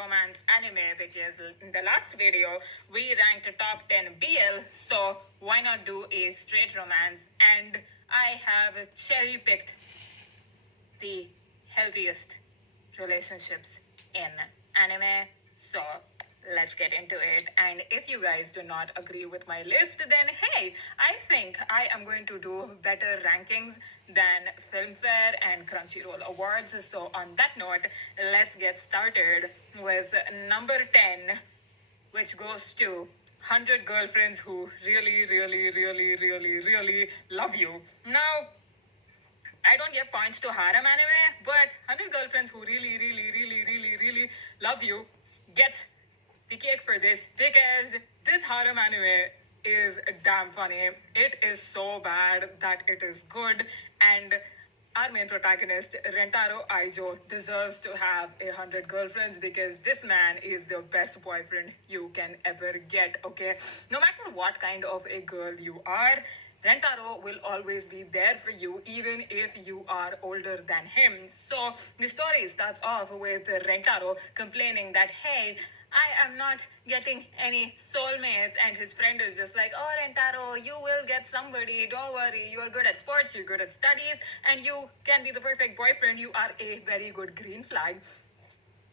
romance anime because in the last video we ranked top 10 BL, so why not do a straight romance? And I have cherry picked the healthiest relationships in anime. So let's get into it. And if you guys do not agree with my list, then hey, I think I am going to do better rankings than Filmfare and Crunchyroll Awards. So on that note, let's get started with number 10, which goes to 100 girlfriends who really love you. Now, I don't give points to harem anime, but 100 girlfriends who really love you gets the cake for this because this harem anime is damn funny. It is so bad that it is good, and our main protagonist, Rentaro Aijo, deserves to have 100 girlfriends because this man is the best boyfriend you can ever get, okay? No matter what kind of a girl you are, Rentaro will always be there for you even if you are older than him. So the story starts off with Rentaro complaining that, hey, I am not getting any soulmates, and his friend is just like, oh, Rentaro, you will get somebody, don't worry, you're good at sports, you're good at studies, and you can be the perfect boyfriend, you are a very good green flag.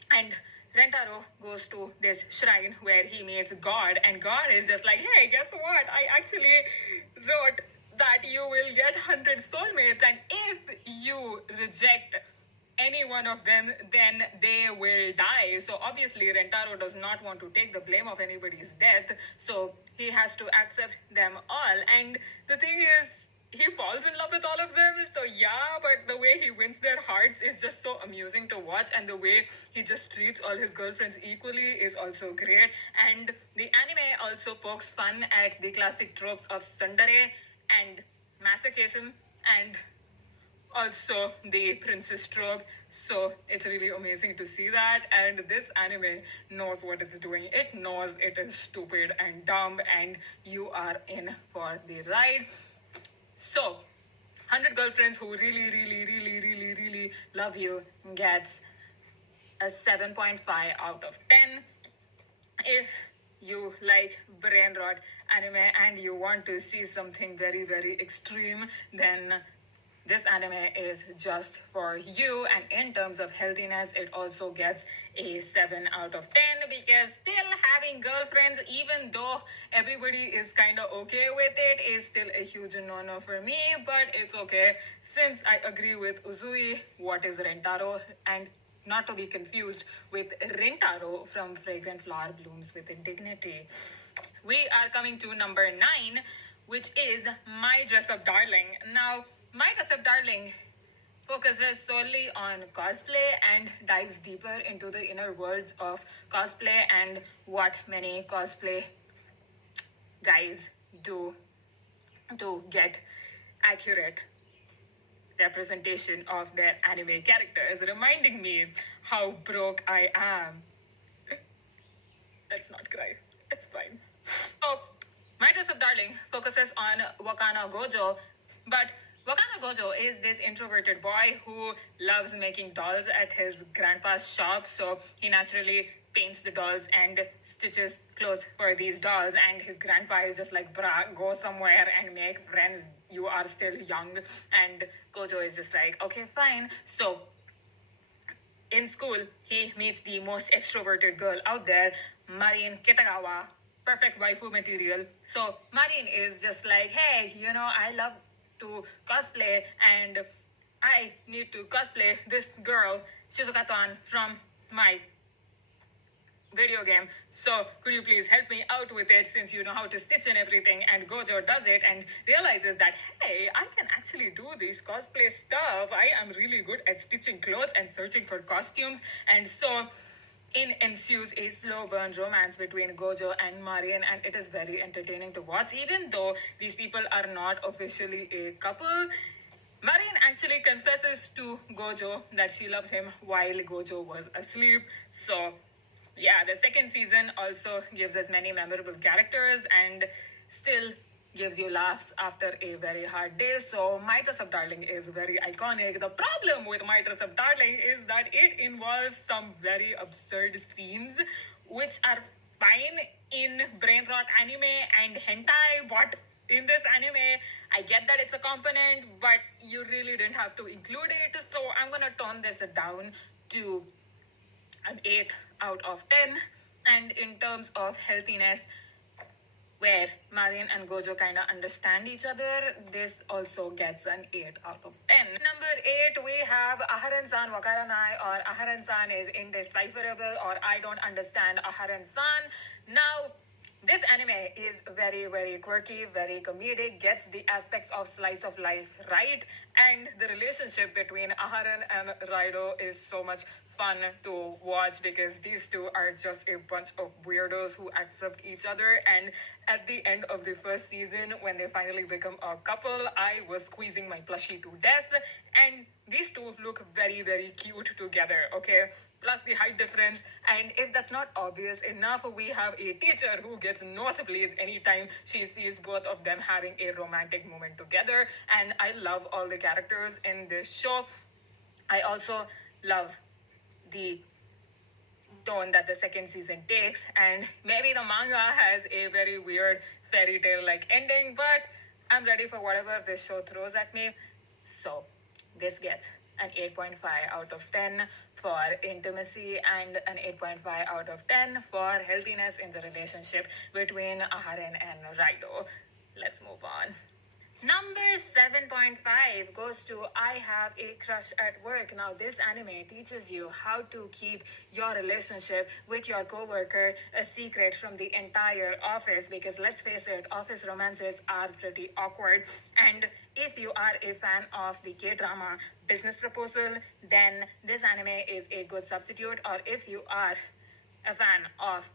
And Rentaro goes to this shrine where he meets God, and God is just like, hey, guess what? I actually wrote that you will get 100 soulmates, and if you reject any one of them, then they will die. So obviously, Rentaro does not want to take the blame of anybody's death, so he has to accept them all. And the thing is, he falls in love with all of them, so yeah, but the way he wins their hearts is just so amusing to watch, and the way he just treats all his girlfriends equally is also great. And the anime also pokes fun at the classic tropes of tsundere and masochism and also the princess trope, so it's really amazing to see that. And this anime knows what it's doing. It knows it is stupid and dumb, and you are in for the ride. So, 100 girlfriends who really love you gets a 7.5 out of 10. If you like brain rot anime and you want to see something very extreme, then this anime is just for you. And in terms of healthiness, it also gets a 7 out of 10 because still having girlfriends, even though everybody is kind of okay with it, is still a huge no-no for me. But it's okay since I agree with Uzui, what is Rentaro, and not to be confused with Rentaro from Fragrant Flower Blooms with Dignity. We are coming to number 9, which is My Dress Up Darling. Now, My Dress Up Darling focuses solely on cosplay and dives deeper into the inner worlds of cosplay and what many cosplay guys do to get accurate representation of their anime characters, reminding me how broke I am. Let's not cry. It's fine. So, My Dress Up Darling focuses on Wakana Gojo, but Wakana Gojo is this introverted boy who loves making dolls at his grandpa's shop, so he naturally paints the dolls and stitches clothes for these dolls, and his grandpa is just like, brah, go somewhere and make friends, you are still young. And Gojo is just like, okay, fine. So in school, he meets the most extroverted girl out there, Marin Kitagawa, perfect waifu material. So Marin is just like, hey, I love to cosplay and I need to cosplay this girl, Shizuka-tan, from my video game. So could you please help me out with it since you know how to stitch and everything? And Gojo does it and realizes that, hey, I can actually do this cosplay stuff. I am really good at stitching clothes and searching for costumes. And so in ensues a slow burn romance between Gojo and Marin, and it is very entertaining to watch. Even though these people are not officially a couple, Marin actually confesses to Gojo that she loves him while Gojo was asleep. So yeah, the second season also gives us many memorable characters, and still gives you laughs after a very hard day. So My Dress Up Darling is very iconic. The problem with My Dress Up Darling is that it involves some very absurd scenes which are fine in brain rot anime and hentai, but in this anime, I get that it's a component, but you really didn't have to include it. So I'm gonna tone this down to an 8 out of 10. And in terms of healthiness, where Marian and Gojo kind of understand each other, this also gets an 8 out of 10. Number 8, we have Aharen-san Wakaranai, or Aharen-san is indecipherable, or I don't understand Aharen-san. Now, this anime is very, very quirky, very comedic, gets the aspects of slice of life right, and the relationship between Aharen and Raido is so much fun to watch because these two are just a bunch of weirdos who accept each other. And at the end of the first season, when they finally become a couple, I was squeezing my plushie to death, and these two look very, very cute together, okay? Plus the height difference, and if that's not obvious enough, we have a teacher who gets nosebleeds anytime she sees both of them having a romantic moment together. And I love all the characters in this show. I also love the tone that the second season takes, and maybe the manga has a very weird fairy tale like ending, but I'm ready for whatever this show throws at me. So this gets an 8.5 out of 10 for intimacy and an 8.5 out of 10 for healthiness in the relationship between Aharen and Raido. Let's move on. Number 7.5 goes to I Have a Crush at Work. Now, this anime teaches you how to keep your relationship with your coworker a secret from the entire office, because let's face it, office romances are pretty awkward. And if you are a fan of the K-drama Business Proposal, then this anime is a good substitute. Or if you are a fan of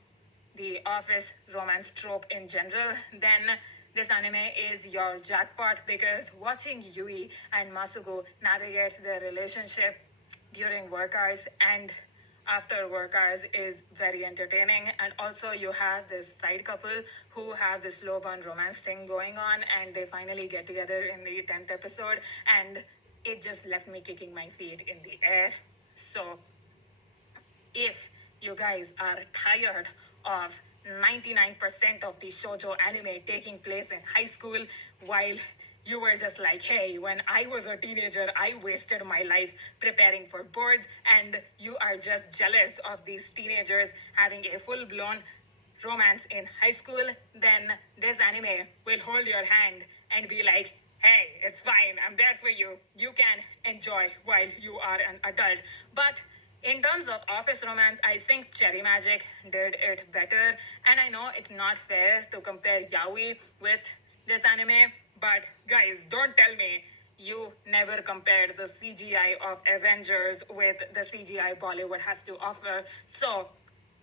the office romance trope in general, then this anime is your jackpot, because watching Yui and Masuko navigate their relationship during work hours and after work hours is very entertaining. And also you have this side couple who have this slow burn romance thing going on, and they finally get together in the 10th episode, and it just left me kicking my feet in the air. So if you guys are tired of 99% of the shoujo anime taking place in high school, while you were just like, hey, when I was a teenager, I wasted my life preparing for boards, and you are just jealous of these teenagers having a full-blown romance in high school, then this anime will hold your hand and be like, hey, it's fine, I'm there for you. You can enjoy while you are an adult. But in terms of office romance, I think Cherry Magic did it better. And I know it's not fair to compare Yaoi with this anime, but guys, don't tell me you never compared the CGI of Avengers with the CGI Bollywood has to offer. So,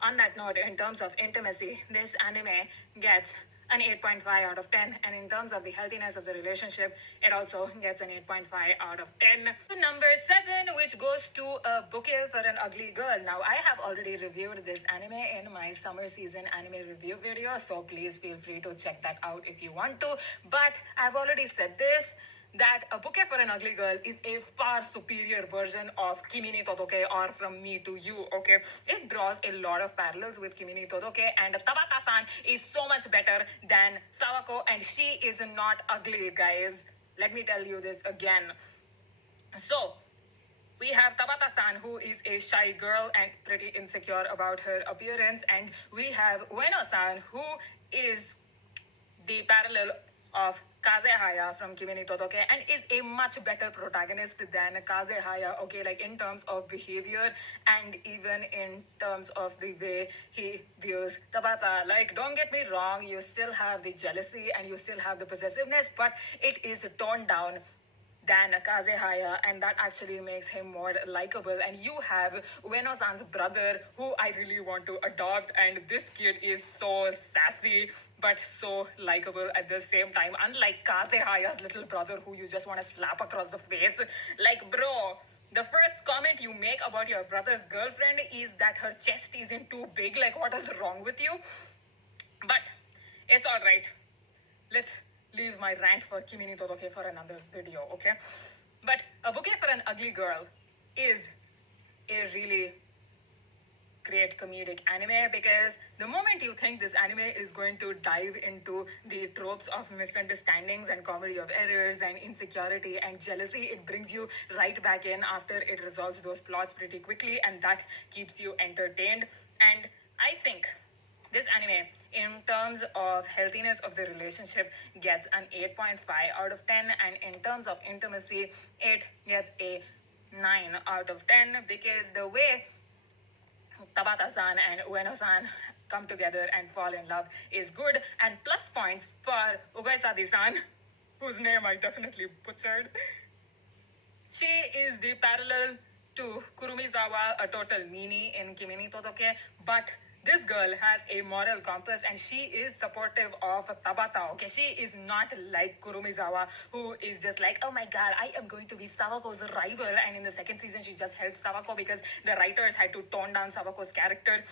on that note, in terms of intimacy, this anime gets an 8.5 out of 10, and in terms of the healthiness of the relationship, it also gets an 8.5 out of 10. Number 7, which goes to A Bouquet for an Ugly Girl. Now, I have already reviewed this anime in my summer season anime review video, so please feel free to check that out if you want to. But I've already said this, that A Bouquet for an Ugly Girl is a far superior version of Kimi ni Todoke, or From Me to You, okay? It draws a lot of parallels with Kimi ni Todoke, and Tabata-san is so much better than Sawako, and she is not ugly, guys. Let me tell you this again. So, we have Tabata-san, who is a shy girl and pretty insecure about her appearance, and we have Ueno-san, who is the parallel of Kazehaya from Kimi ni Todoke, and is a much better protagonist than Kazehaya, okay, like in terms of behavior and even in terms of the way he views Tabata. Like, don't get me wrong, you still have the jealousy and you still have the possessiveness, but it is toned down than Kazehaya, and that actually makes him more likable. And you have Ueno-san's brother, who I really want to adopt, and this kid is so sassy but so likable at the same time, unlike Kazehaya's little brother, who you just want to slap across the face. Like, bro, the first comment you make about your brother's girlfriend is that her chest isn't too big. Like, what is wrong with you? But it's all right. Let's leave my rant for Kimi ni Todoke for another video, okay? But A Bouquet for an Ugly Girl is a really great comedic anime, because the moment you think this anime is going to dive into the tropes of misunderstandings and comedy of errors and insecurity and jealousy, it brings you right back in after it resolves those plots pretty quickly, and that keeps you entertained. And I think this anime, in terms of healthiness of the relationship, gets an 8.5 out of 10, and in terms of intimacy, it gets a 9 out of 10, because the way Tabata-san and Ueno-san come together and fall in love is good. And plus points for Ugaisadi-san, whose name I definitely butchered. She is the parallel to Kurumizawa, a total meanie in Kimi ni Todoke, but this girl has a moral compass and she is supportive of Tabata, okay? She is not like Kurumizawa, who is just like, oh my god, I am going to be Sawako's rival. And in the second season, she just helped Sawako because the writers had to tone down Sawako's character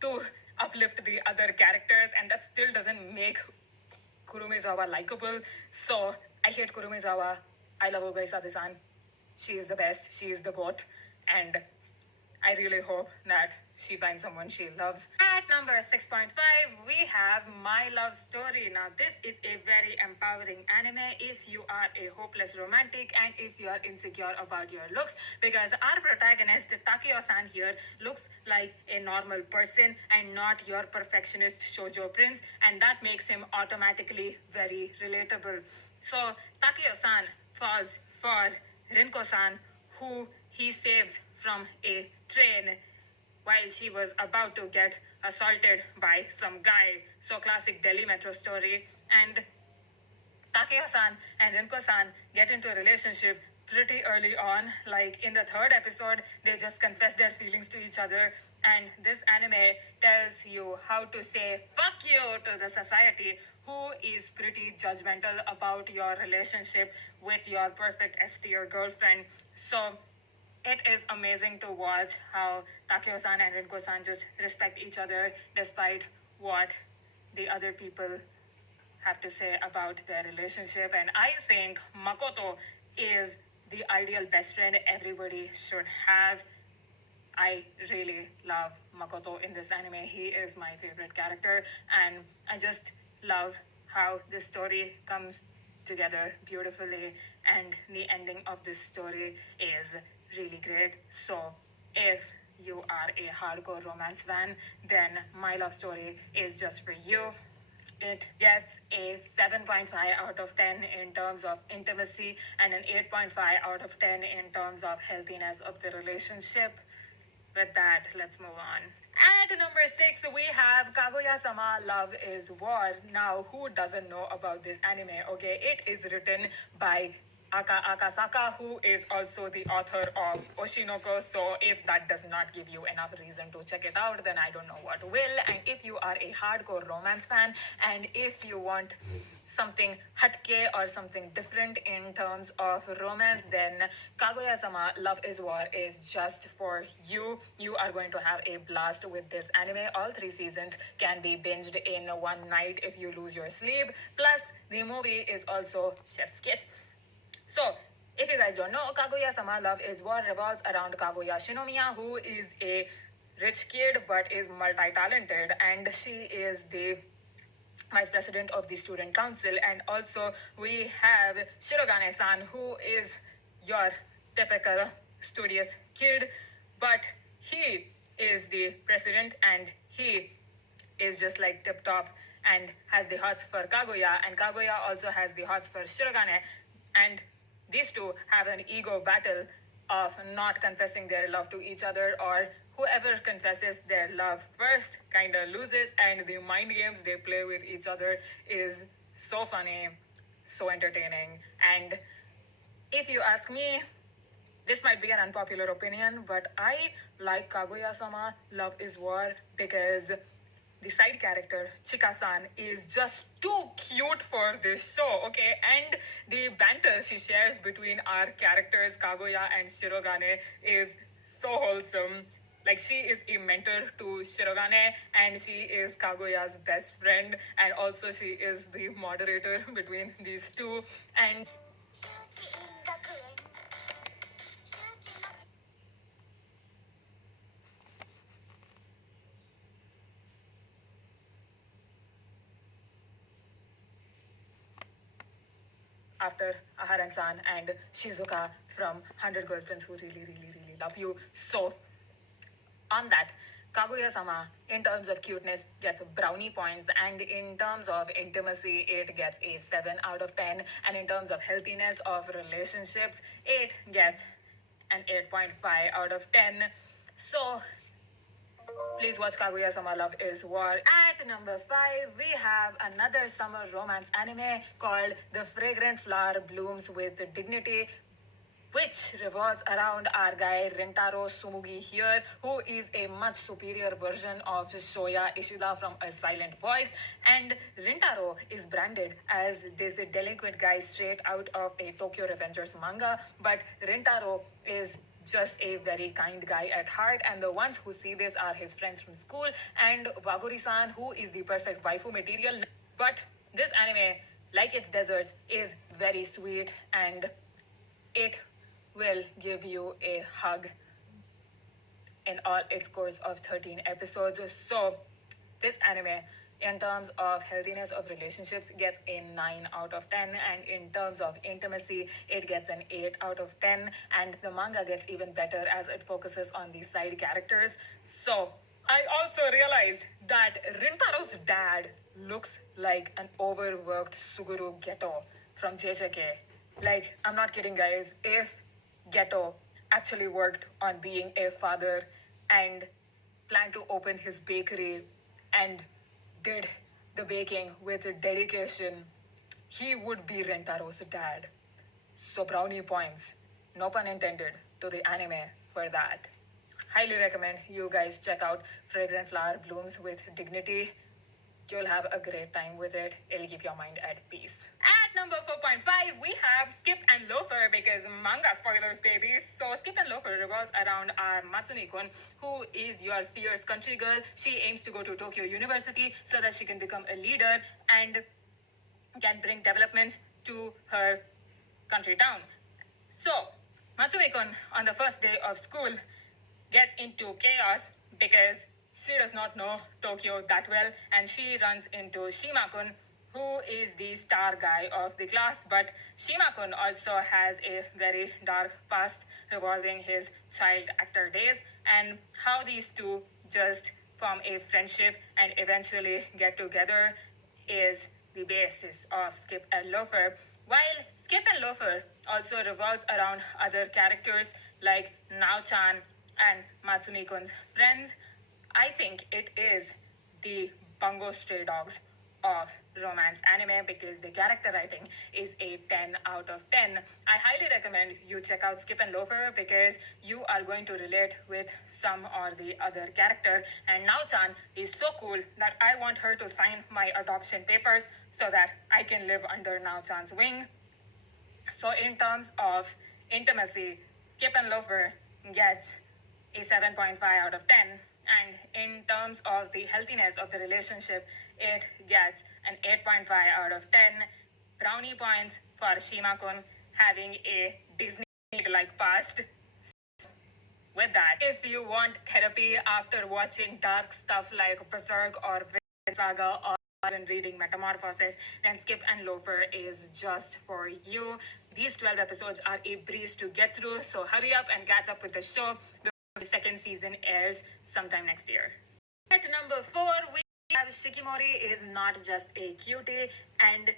to uplift the other characters, and that still doesn't make Kurumizawa likable. So I hate Kurumizawa. I love Ogai-san. She is the best. She is the GOAT. And I really hope that she finds someone she loves. At number 6.5, we have My Love Story. Now, this is a very empowering anime if you are a hopeless romantic and if you are insecure about your looks, because our protagonist, Takeo-san here, looks like a normal person and not your perfectionist shoujo prince, and that makes him automatically very relatable. So, Takeo-san falls for Rinko-san, who he saves from a train while she was about to get assaulted by some guy. So classic Delhi Metro story. And Takeo-san and Rinko-san get into a relationship pretty early on. Like in the third episode, they just confess their feelings to each other. And this anime tells you how to say fuck you to the society who is pretty judgmental about your relationship with your perfect S tier girlfriend. So it is amazing to watch how Takeo-san and Rinko-san just respect each other despite what the other people have to say about their relationship. And I think Makoto is the ideal best friend everybody should have. I really love Makoto in this anime. He is my favorite character, and I just love how this story comes together beautifully, and the ending of this story is really great. So if you are a hardcore romance fan, then My Love Story is just for you. It gets a 7.5 out of 10 in terms of intimacy and an 8.5 out of 10 in terms of healthiness of the relationship. With that, let's move on. At number 6, we have Kaguya-sama Love is War. Now, who doesn't know about this anime? Okay, it is written by Aka Akasaka, who is also the author of Oshinoko. So if that does not give you enough reason to check it out, then I don't know what will. And if you are a hardcore romance fan, and if you want something hatke or something different in terms of romance, then Kaguya-sama Love is War is just for you. You are going to have a blast with this anime. All 3 seasons can be binged in one night if you lose your sleep. Plus, the movie is also chef's kiss. So, if you guys don't know, Kaguya-sama Love is War revolves around Kaguya Shinomiya, who is a rich kid but is multi-talented, and she is the vice president of the student council. And also we have Shirogane-san, who is your typical studious kid, but he is the president and he is just like tip top and has the hots for Kaguya, and Kaguya also has the hots for Shirogane, and these two have an ego battle of not confessing their love to each other, or whoever confesses their love first kind of loses. And the mind games they play with each other is so funny, so entertaining. And if you ask me, this might be an unpopular opinion, but I like Kaguya-sama Love is War because the side character, Chika-san, is just too cute for this show, okay? And the banter she shares between our characters, Kaguya and Shirogane, is so wholesome. Like, she is a mentor to Shirogane, and she is Kaguya's best friend, and also she is the moderator between these two. And after Aharan-san and Shizuka from 100 Girlfriends Who Really, Really, Really Love You. So, on that, Kaguya-sama, in terms of cuteness, gets brownie points, and in terms of intimacy, it gets a 7 out of 10, and in terms of healthiness of relationships, it gets an 8.5 out of 10. So, please watch Kaguya-sama Love is War. At number 5, we have another summer romance anime called The Fragrant Flower Blooms with Dignity, which revolves around our guy Rentaro Sumugi here, who is a much superior version of Shoya Ishida from A Silent Voice. And Rentaro is branded as this delinquent guy straight out of a Tokyo Revengers manga, but Rentaro is just a very kind guy at heart, and the ones who see this are his friends from school and Waguri-san, who is the perfect waifu material. But this anime, like its deserts, is very sweet, and it will give you a hug in all its course of 13 episodes. So this anime, in terms of healthiness of relationships, gets a 9 out of 10, and in terms of intimacy, it gets an 8 out of 10, and the manga gets even better as it focuses on the side characters. So I also realized that Rintaro's dad looks like an overworked Suguru Geto from JJK. Like, I'm not kidding, guys. If Geto actually worked on being a father and planned to open his bakery and did the baking with dedication, he would be Rentaro's dad. So brownie points, no pun intended, to the anime for that. Highly recommend you guys check out Fragrant Flower Blooms with Dignity. You'll have a great time with it. It'll keep your mind at peace. At number 4.5, we have Skip and Loafer, because manga spoilers, baby. So Skip and Loafer revolves around our Matsumi-kun, who is your fierce country girl. She aims to go to Tokyo University so that she can become a leader and can bring developments to her country town. So Matsumi-kun, on the first day of school, gets into chaos because she does not know Tokyo that well, and she runs into Shima-kun, who is the star guy of the class. But Shima-kun also has a very dark past revolving his child actor days, and how these two just form a friendship and eventually get together is the basis of Skip and Loafer. While Skip and Loafer also revolves around other characters like Nao-chan and Matsumi-kun's friends, I think it is the Bungo Stray Dogs of romance anime, because the character writing is a 10 out of 10. I highly recommend you check out Skip and Loafer, because you are going to relate with some or the other character. And Nao-chan is so cool that I want her to sign my adoption papers so that I can live under Nao-chan's wing. So in terms of intimacy, Skip and Loafer gets a 7.5 out of 10. And in terms of the healthiness of the relationship, it gets an 8.5 out of 10. Brownie points for Shima-kun having a Disney-like past. With that, if you want therapy after watching dark stuff like Berserk or Vinland Saga, or even reading Metamorphosis, then Skip and Loafer is just for you. These 12 episodes are a breeze to get through, so hurry up and catch up with the show. The second season airs sometime next year. At number 4, we have Shikimori is not just a cutie, and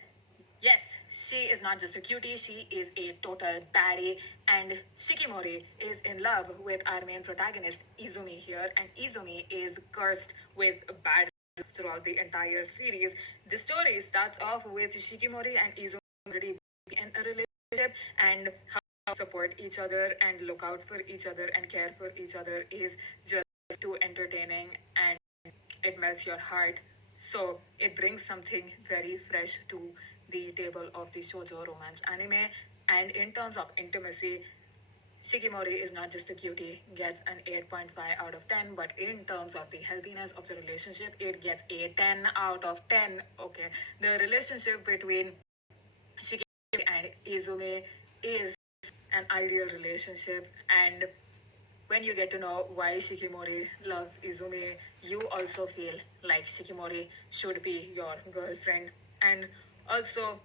yes, she is not just a cutie, she is a total baddie, and Shikimori is in love with our main protagonist, Izumi here, and Izumi is cursed with bad throughout the entire series. The story starts off with Shikimori and Izumi already in a relationship, and how support each other and look out for each other and care for each other is just too entertaining, and it melts your heart. So it brings something very fresh to the table of the shoujo romance anime. And in terms of intimacy, Shikimori is not just a cutie, gets an 8.5 out of 10, but in terms of the healthiness of the relationship, it gets a 10 out of 10. Okay, the relationship between Shikimori and Izumi is an ideal relationship, and when you get to know why Shikimori loves Izumi, you also feel like Shikimori should be your girlfriend. And also,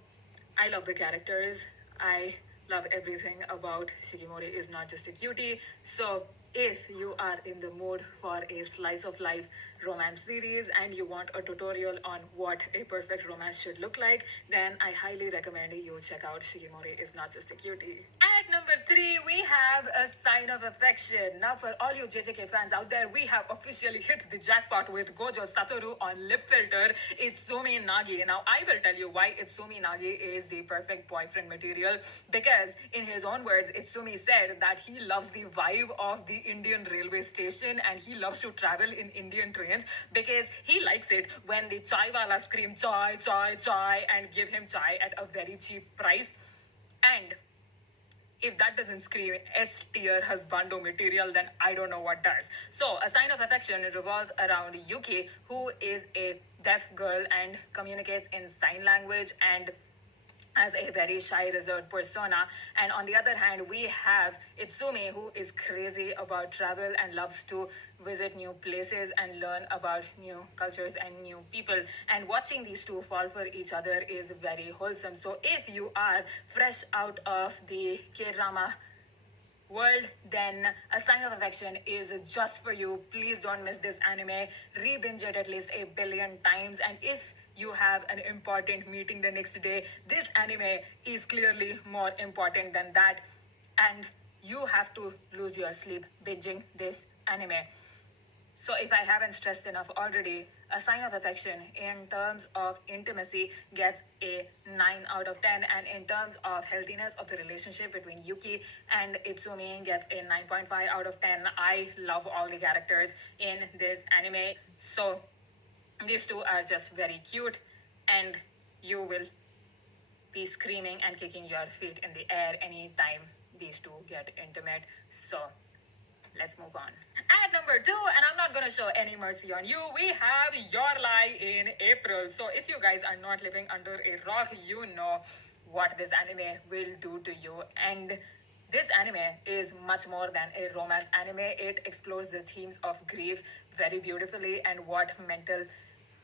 I love the characters. I love everything about Shikimori is not just a cutie. So if you are in the mood for a slice of life romance series and you want a tutorial on what a perfect romance should look like, then I highly recommend you check out Shikimori is not just a cutie. At number 3, we have A Sign of Affection. Now, for all you JJK fans out there, we have officially hit the jackpot with Gojo Satoru on lip filter Itsumi Nagi. Now, I will tell you why Itsumi Nagi is the perfect boyfriend material, because in his own words, Itsumi said that he loves the vibe of the Indian railway station and he loves to travel in Indian trains because he likes it when the chai wala scream chai, chai, chai and give him chai at a very cheap price. And if that doesn't scream S tier husbando material, then I don't know what does. So, A Sign of Affection revolves around Yuki, who is a deaf girl and communicates in sign language and as a very shy, reserved persona. And on the other hand, we have Itsumi, who is crazy about travel and loves to visit new places and learn about new cultures and new people. And watching these two fall for each other is very wholesome. So if you are fresh out of the K-drama world, then A Sign of Affection is just for you. Please don't miss this anime. Re-binge it at least 1,000,000,000 times. And if you have an important meeting the next day, this anime is clearly more important than that. And you have to lose your sleep binging this anime. So if I haven't stressed enough already, A Sign of Affection in terms of intimacy gets a 9 out of 10, and in terms of healthiness of the relationship between Yuki and Itsumi gets a 9.5 out of 10. I love all the characters in this anime. So these two are just very cute and you will be screaming and kicking your feet in the air anytime these two get intimate. So let's move on. At number 2, and I'm not gonna show any mercy on you, we have Your Lie in April. So if you guys are not living under a rock, you know what this anime will do to you. And this anime is much more than a romance anime. It explores the themes of grief very beautifully and what mental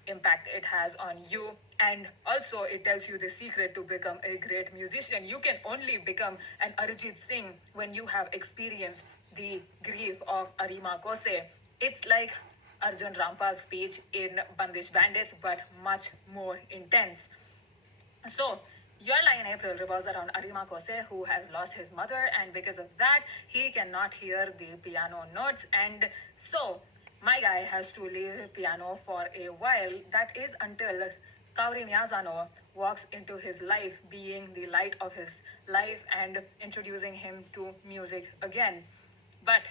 impact it has on you, and also it tells you the secret to become a great musician. You can only become an Arijit Singh when you have experienced the grief of Arima Kose. It's like Arjun Rampal's speech in Bandish Bandits, but much more intense. So, Your Lie in April revolves around Arima Kose, who has lost his mother, and because of that, he cannot hear the piano notes. And so, my guy has to leave piano for a while. That is until Kaori Miyazano walks into his life, being the light of his life and introducing him to music again. But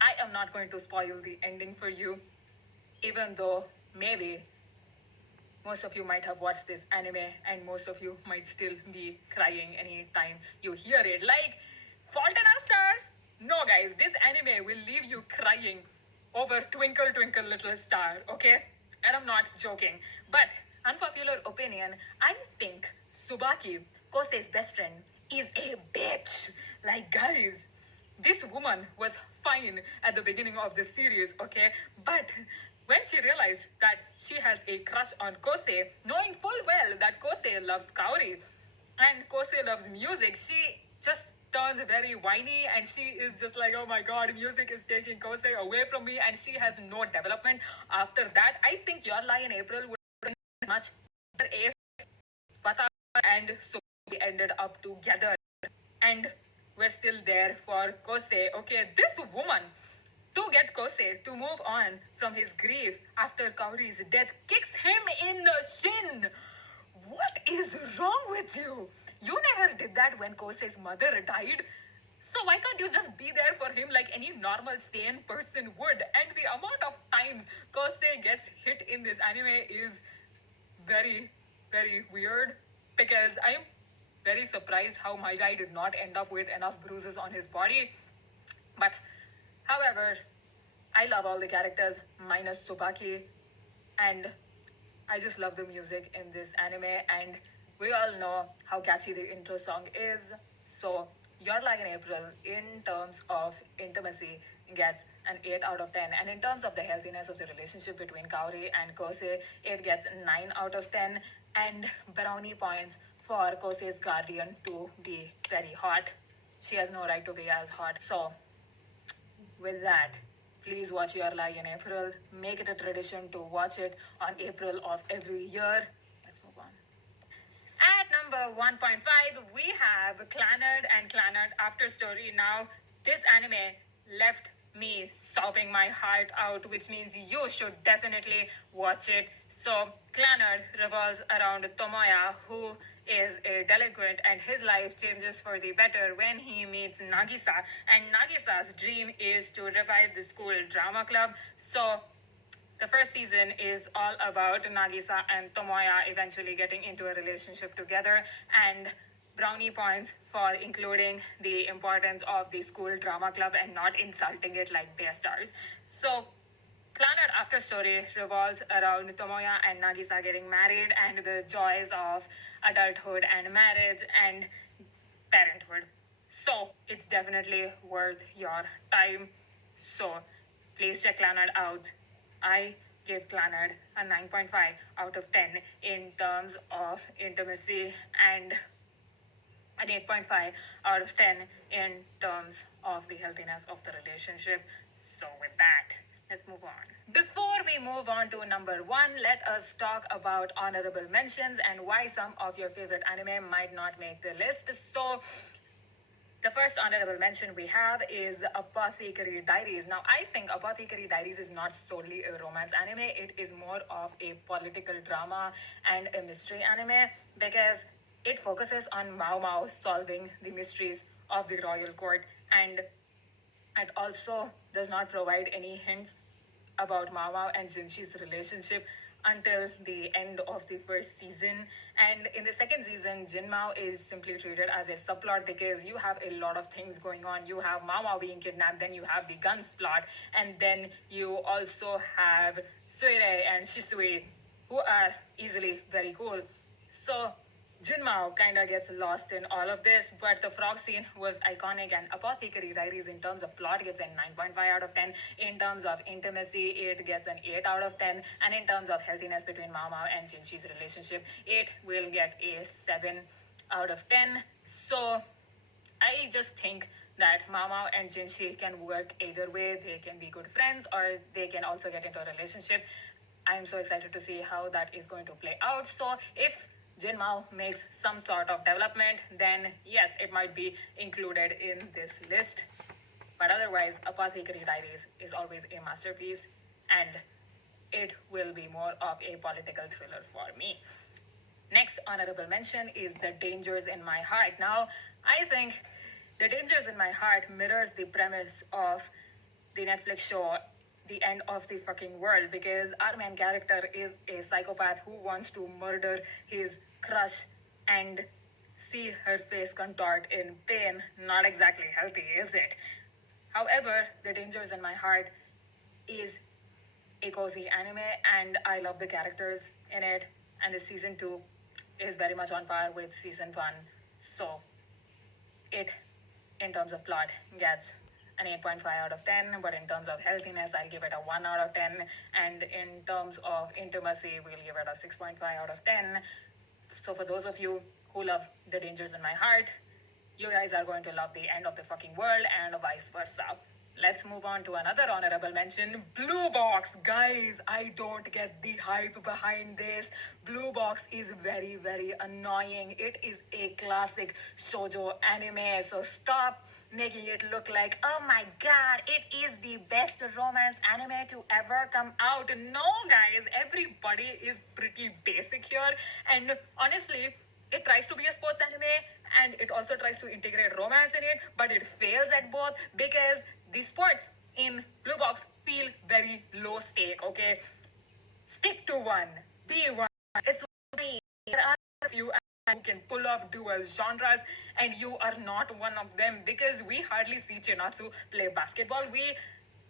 I am not going to spoil the ending for you, even though maybe most of you might have watched this anime and most of you might still be crying anytime you hear it. Like, Fault in Our Stars? No, guys, this anime will leave you crying over Twinkle Twinkle Little Star, okay? And I'm not joking. But, unpopular opinion, I think Tsubaki, Kose's best friend, is a bitch. Like, guys, this woman was fine at the beginning of the series, okay? But when she realized that she has a crush on Kose, knowing full well that Kose loves Kaori and Kose loves music, she just turns very whiny and she is just like, oh my god, music is taking Kose away from me, and she has no development after that. I think Your Lie in April would have been much better if Pata and Sophie ended up together. And we're still there for Kose. Okay, this woman, to get Kose to move on from his grief after Kaori's death, kicks him in the shin. What is wrong with you? You never did that when Kose's mother died. So why can't you just be there for him like any normal sane person would? And the amount of times Kose gets hit in this anime is very, very weird, because I'm very surprised how my guy did not end up with enough bruises on his body. But however, I love all the characters minus Tsubaki, and I just love the music in this anime, and we all know how catchy the intro song is. So, Your Lie in April, in terms of intimacy, gets an 8 out of 10. And in terms of the healthiness of the relationship between Kaori and Kosei, it gets 9 out of 10. And brownie points for Kosei's guardian to be very hot. She has no right to be as hot. So, with that, please watch Your Lie in April. Make it a tradition to watch it on April of every year. Let's move on. At number 1.5, we have Clannad and Clannad After Story. Now, this anime left me sobbing my heart out, which means you should definitely watch it. So, Clannad revolves around Tomoya, who is a delinquent, and his life changes for the better when he meets Nagisa. And Nagisa's dream is to revive the school drama club. So, the first season is all about Nagisa and Tomoya eventually getting into a relationship together, and brownie points for including the importance of the school drama club and not insulting it like Bay Stars. So, Clannad After Story revolves around Tomoya and Nagisa getting married and the joys of adulthood and marriage and parenthood. So, it's definitely worth your time. So, please check Clannad out. I give Clannad a 9.5 out of 10 in terms of intimacy and an 8.5 out of 10 in terms of the healthiness of the relationship. So, with that, let's move on. Before we move on to number 1, let us talk about honorable mentions and why some of your favorite anime might not make the list. So, the first honorable mention we have is Apothecary Diaries. Now, I think Apothecary Diaries is not solely a romance anime. It is more of a political drama and a mystery anime because it focuses on Mao Mao solving the mysteries of the royal court, and it also does not provide any hints about Mao Mao and Jinshi's relationship until the end of the first season. And in the second season, Jin Mao is simply treated as a subplot because you have a lot of things going on. You have Mao Mao being kidnapped, then you have the guns plot, and then you also have Suirei and Shisui, who are easily very cool. So Jin Mao kind of gets lost in all of this, but the frog scene was iconic, and Apothecary Diaries in terms of plot gets a 9.5 out of 10. In terms of intimacy, it gets an 8 out of 10. And in terms of healthiness between Mao Mao and Jinshi's relationship, it will get a 7 out of 10. So I just think that Mao Mao and Jinshi can work either way. They can be good friends or they can also get into a relationship. I am so excited to see how that is going to play out. So if Jin Mao makes some sort of development, then yes, it might be included in this list. But otherwise, Apothecary Diaries is always a masterpiece, and it will be more of a political thriller for me. Next honorable mention is The Dangers in My Heart. Now, I think The Dangers in My Heart mirrors the premise of the Netflix show The End of the Fucking World, because our main character is a psychopath who wants to murder his crush and see her face contort in pain. Not exactly healthy, is it? However, The Dangers in My Heart is a cozy anime, and I love the characters in it, and the season 2 is very much on par with season 1. So it, in terms of plot, gets an 8.5 out of 10, but in terms of healthiness, I'll give it a 1 out of 10, and in terms of intimacy, we'll give it a 6.5 out of 10. So for those of you who love The Dangers in My Heart, you guys are going to love The End of the Fucking World, and vice versa. Let's move on to another honorable mention, Blue Box. Guys, I don't get the hype behind this. Blue Box is very, very annoying. It is a classic shoujo anime, so stop making it look like, oh my god, it is the best romance anime to ever come out. No, guys, everybody is pretty basic here, and honestly, it tries to be a sports anime and it also tries to integrate romance in it, but it fails at both because the sports in Blue Box feel very low stake, okay? Stick to one, be one. It's free. There are a few who can pull off dual genres, and you are not one of them because we hardly see Chinatsu play basketball. We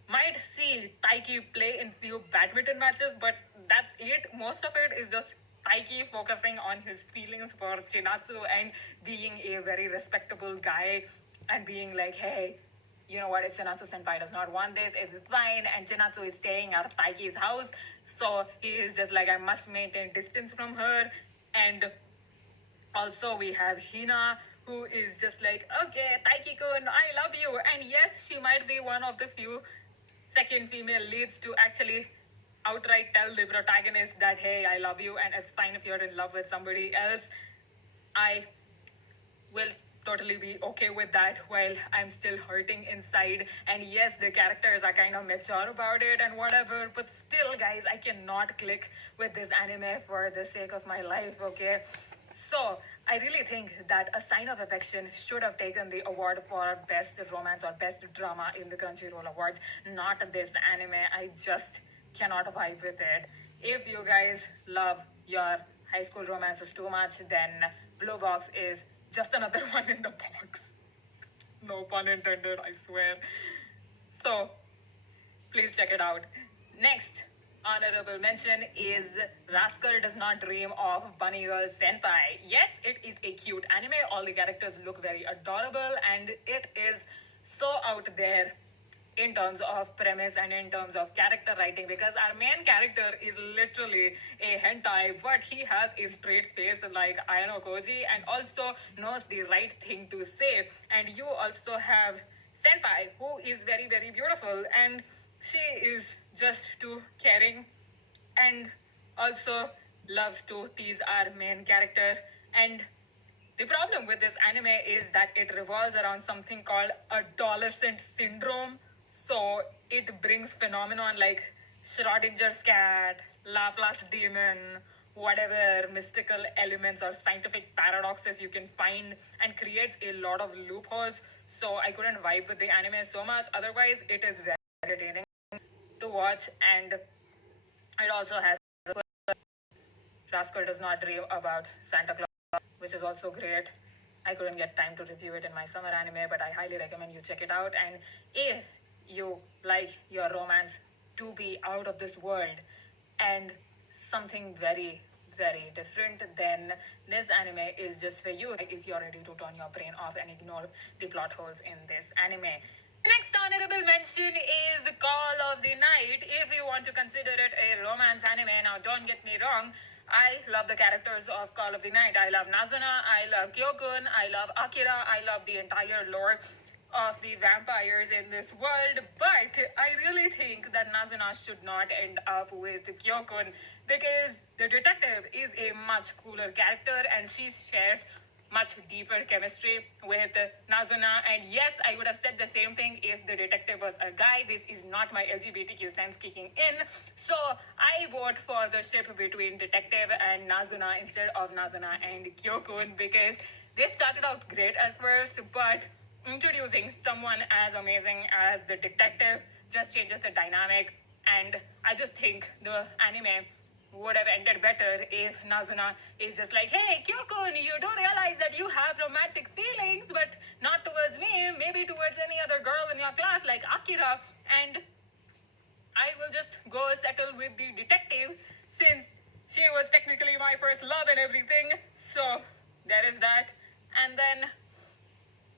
might see Taiki play in few badminton matches, but that's it. Most of it is just Taiki focusing on his feelings for Chinatsu and being a very respectable guy and being like, hey, you know what, if Chinatsu senpai does not want this, it's fine. And Chinatsu is staying at Taiki's house, so he is just like, I must maintain distance from her. And also we have Hina, who is just like, okay, Taiki-kun, I love you. And yes, she might be one of the few second female leads to actually outright tell the protagonist that, hey, I love you, and it's fine if you're in love with somebody else. I will totally be okay with that while I'm still hurting inside. And yes, the characters are kind of mature about it and whatever, but still, guys, I cannot click with this anime for the sake of my life, okay? So, I really think that A Sign of Affection should have taken the award for Best Romance or Best Drama in the Crunchyroll Awards, not this anime. I just cannot vibe with it. If you guys love your high school romances too much, then Blue Box is just another one in the box. No pun intended, I swear. So, please check it out. Next honorable mention is Rascal Does Not Dream of Bunny Girl Senpai. Yes, it is a cute anime. All the characters look very adorable and it is so out there in terms of premise and in terms of character writing, because our main character is literally a hentai, but he has a straight face like Ayano Koji and also knows the right thing to say. And you also have Senpai, who is very, very beautiful, and she is just too caring and also loves to tease our main character. And the problem with this anime is that it revolves around something called adolescent syndrome. So it brings phenomenon like Schrodinger's cat, Laplace demon, whatever mystical elements or scientific paradoxes you can find, and creates a lot of loopholes. So I couldn't vibe with the anime so much. Otherwise, it is very entertaining to watch, and it also has Rascal Does Not Dream About Santa Claus, which is also great. I couldn't get time to review it in my summer anime, but I highly recommend you check it out. And if you like your romance to be out of this world and something very, very different, then this anime is just for you if you're ready to turn your brain off and ignore the plot holes in this anime. Next honorable mention is Call of the Night. If you want to consider it a romance anime, now don't get me wrong, I love the characters of Call of the Night. I love Nazuna, I love Kyokun, I love Akira, I love the entire lore of the vampires in this world, but I really think that Nazuna should not end up with Kyokun, because the detective is a much cooler character and she shares much deeper chemistry with Nazuna. And yes, I would have said the same thing if the detective was a guy. This is not my LGBTQ sense kicking in. So I vote for the ship between detective and Nazuna instead of Nazuna and Kyokun, because they started out great at first, but introducing someone as amazing as the detective just changes the dynamic. And I just think the anime would have ended better if Nazuna is just like, hey, Kyokun, you do realize that you have romantic feelings, but not towards me, maybe towards any other girl in your class like Akira, and I will just go settle with the detective since she was technically my first love and everything. So there is that. And then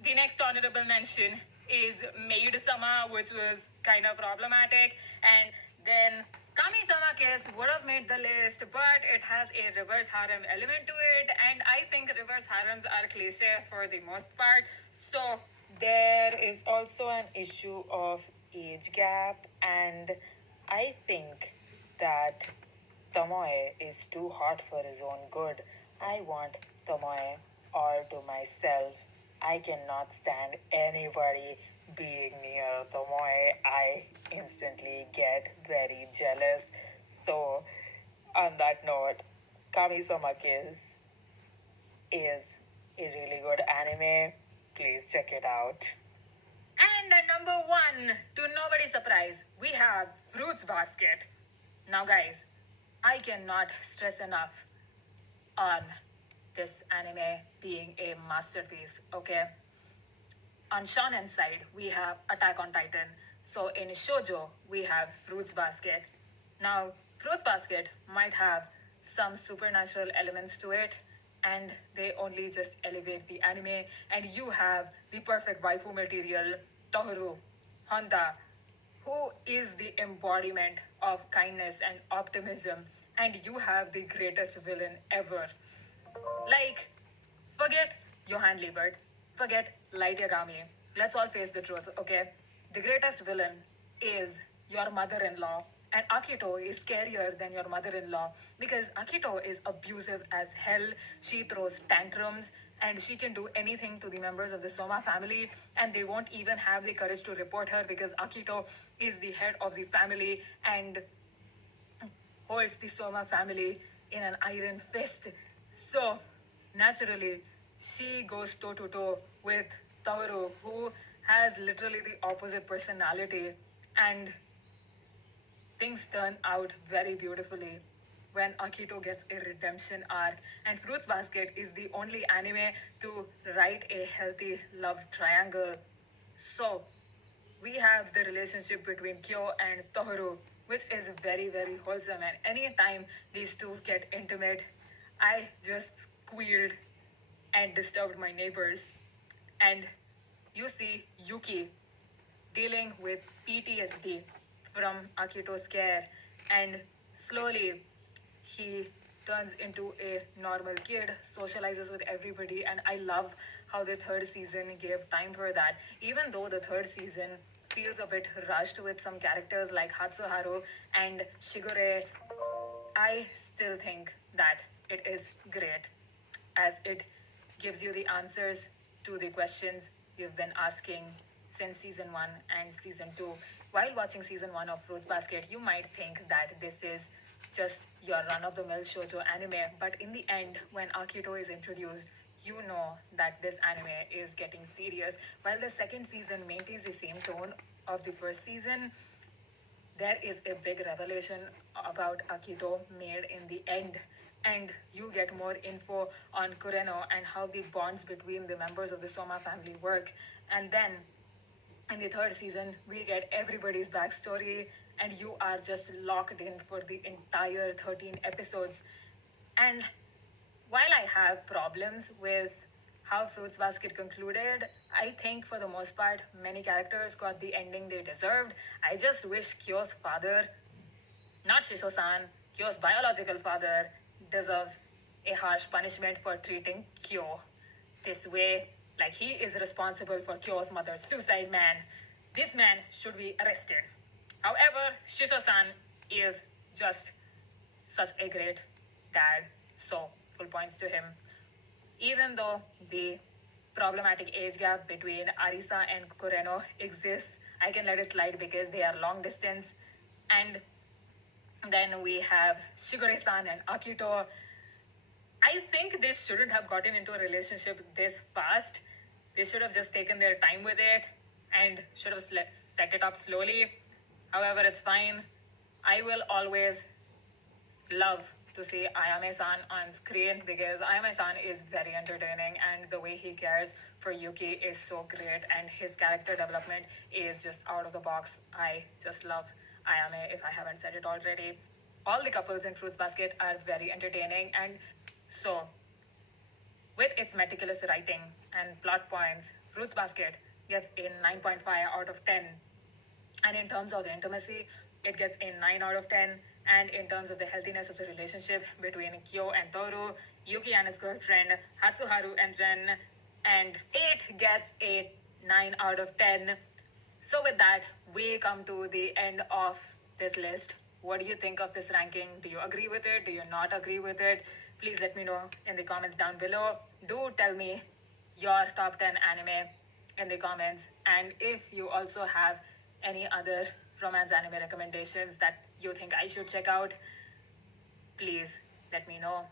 the next honorable mention is Maid-sama, which was kind of problematic. And then Kami-sama Kiss would have made the list, but it has a reverse harem element to it, and I think reverse harems are cliche for the most part. So there is also an issue of age gap, and I think that Tomoe is too hot for his own good. I want Tomoe all to myself. I cannot stand anybody being near Tomoe. I instantly get very jealous. So, on that note, Kami-sama Kiss is a really good anime. Please check it out. And at number one, to nobody's surprise, we have Fruits Basket. Now, guys, I cannot stress enough on this anime being a masterpiece, okay? On shonen side, we have Attack on Titan. So in shoujo, we have Fruits Basket. Now, Fruits Basket might have some supernatural elements to it, and they only just elevate the anime. And you have the perfect waifu material, Tohru, Honda, who is the embodiment of kindness and optimism, and you have the greatest villain ever. Like, forget Johann Liebert, forget Light Yagami. Let's all face the truth, okay? The greatest villain is your mother in law. And Akito is scarier than your mother in law because Akito is abusive as hell. She throws tantrums and she can do anything to the members of the Soma family, and they won't even have the courage to report her because Akito is the head of the family and holds the Soma family in an iron fist. So, naturally, she goes toe to toe with Tohru, who has literally the opposite personality, and things turn out very beautifully when Akito gets a redemption arc. And Fruits Basket is the only anime to write a healthy love triangle. So, we have the relationship between Kyo and Tohru, which is very, very wholesome. And anytime these two get intimate, I just squealed and disturbed my neighbors. And you see Yuki dealing with PTSD from Akito's care, and slowly he turns into a normal kid, socializes with everybody, and I love how the third season gave time for that. Even though the third season feels a bit rushed with some characters like Hatsuharu and Shigure, I still think that it is great as it gives you the answers to the questions you've been asking since season 1 and season 2. While watching season 1 of Fruits Basket, you might think that this is just your run of the mill shoujo anime, but in the end, when Akito is introduced, you know that this anime is getting serious. While the second season maintains the same tone of the first season, there is a big revelation about Akito made in the end. And you get more info on Kureno and how the bonds between the members of the Soma family work. And then in the third season, we get everybody's backstory, and you are just locked in for the entire 13 episodes. And while I have problems with how Fruits Basket concluded, I think for the most part, many characters got the ending they deserved. I just wish Kyo's father, not Shisho-san, Kyo's biological father, deserves a harsh punishment for treating Kyo this way. Like, he is responsible for Kyo's mother's suicide, man. This man should be arrested. However, Shisho-san is just such a great dad, so full points to him. Even though the problematic age gap between Arisa and Kureno exists, I can let it slide because they are long distance. And then we have Shigure-san and Akito. I think they shouldn't have gotten into a relationship this fast. They should have just taken their time with it and should have set it up slowly. However, it's fine. I will always love to see Ayame-san on screen because Ayame-san is very entertaining, and the way he cares for Yuki is so great, and his character development is just out of the box. I just love Ayame, if I haven't said it already. All the couples in Fruits Basket are very entertaining, and so with its meticulous writing and plot points, Fruits Basket gets a 9.5 out of 10. And in terms of intimacy, it gets a 9 out of 10. And in terms of the healthiness of the relationship between Kyo and Toru, Yuki and his girlfriend, Hatsuharu and Ren, and it gets a 9 out of 10. So with that, we come to the end of this list. What do you think of this ranking? Do you agree with it? Do you not agree with it? Please let me know in the comments down below. Do tell me your top 10 anime in the comments. And if you also have any other romance anime recommendations that you think I should check out, please let me know.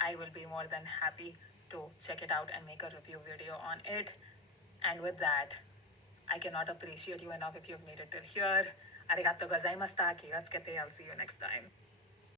I will be more than happy to check it out and make a review video on it. And with that, I cannot appreciate you enough if you've made it till here. Arigatou gozaimashita. I'll see you next time.